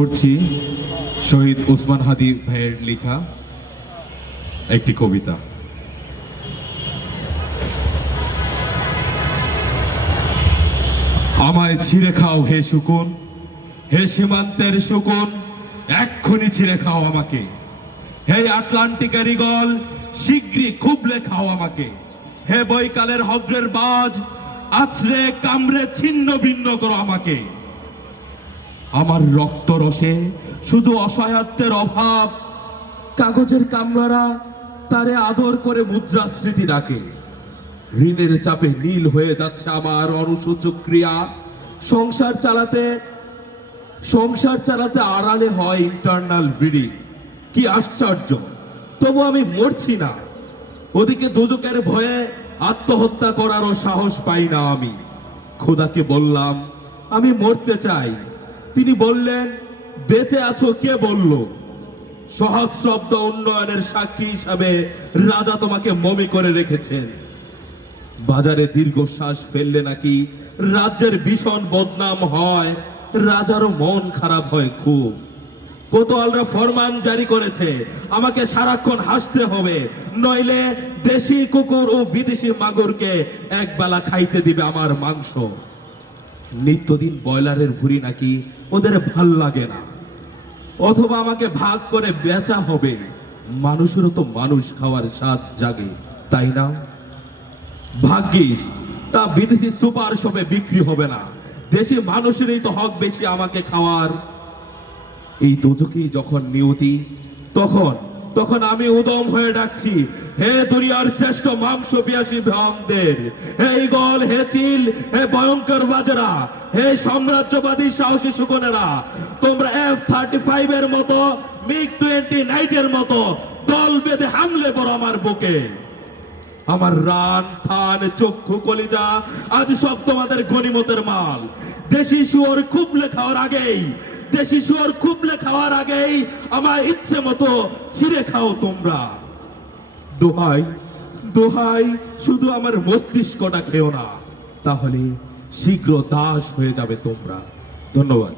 পড়ছি শহীদ ওসমান হাদি ভাইয়ের লেখা একটি কবিতা। আমায় ছিঁড়ে খাও হে শুকুন, হে সীমান্তের শুকুন, এক্ষুনি ছিঁড়ে খাও আমাকে। হে আটলান্টিকের ঈগল, শীঘ্রই খুবলে খাও আমাকে। হে বৈকালের হদ্রের বাজ, আছড়ে কামড়ে ছিন্ন ভিন্ন করো আমাকে। আমার রক্ত রসে শুধু অসহায়ত্বের অভাব, কাগজের কামরারা তারে আদর করে মুদ্রাস্মৃতি ডাকে। ঋণের চাপে নীল হয়ে যাচ্ছে আমার অনুসূচক ক্রিয়া। সংসার চালাতে আড়ালে হয় ইন্টারনাল ব্লিডিং। কি আশ্চর্য, তবু আমি মরছি না। ওদিকে দুজকের ভয়ে আত্মহত্যা করারও সাহস পাই না আমি। খোদাকে বললাম আমি মরতে চাই, তিনি বললেন বেঁচে আছো কে বলল? সহস্রাব্দ উন্নয়নের সাক্ষী হিসাবে রাজা তোমাকে মমি করে রেখেছেন। বাজারে দীর্ঘশ্বাস ফেললে নাকি রাজ্যের ভীষণ বদনাম হয়, রাজারও মন খারাপ হয় খুব। কোতোয়ালরা ফরমান জারি করেছে আমাকে সারাক্ষণ হাসতে হবে, নইলে দেশি কুকুর ও বিদেশি মাগুরকে একবেলা খাইতে দিবে আমার মাংস। নিত্যদিন ব্রয়লারের ভুঁড়ি নাকি ওদের ভাল লাগে না, অথবা আমাকে ভাগ করে বেচা হবে। মানুষেরও তো মানুষ খাওয়ার স্বাদ জাগে, তাই না? ভাগ্যিস তা বিদেশি সুপার শপে বিক্রি হবে না, দেশি মানুষেরই তো হক বেশি আমাকে খাওয়ার। এই দুজকেই যখন নিয়তি, তখন আমি উদম হয়ে ডাকছি, হে দুনিয়ার শ্রেষ্ঠ মাংস পিয়াসী ভ্রামদের, হে ঈগল, হে চিল, হে ভয়ঙ্কর বাজেরা, হে সাম্রাজ্যবাদী সাহসী শুকনেরা, তোমরা F-35 এর মতো, MiG-29 এর মতো দল বেঁধে হামলে পড়ো আমার বুকে। আমার রান থান চক্ষু কলিজা আজ সব তোমাদের গনিমতের মাল। দেশি শুয়োর খুবলে খাওয়ার আগেই আমার ইচ্ছে মতো ছিঁড়ে খাও তোমরা। দোহাই শুধু আমার মস্তিষ্কটা খেও না, তাহলে শীঘ্র দাস হয়ে যাবে তোমরা। ধন্যবাদ।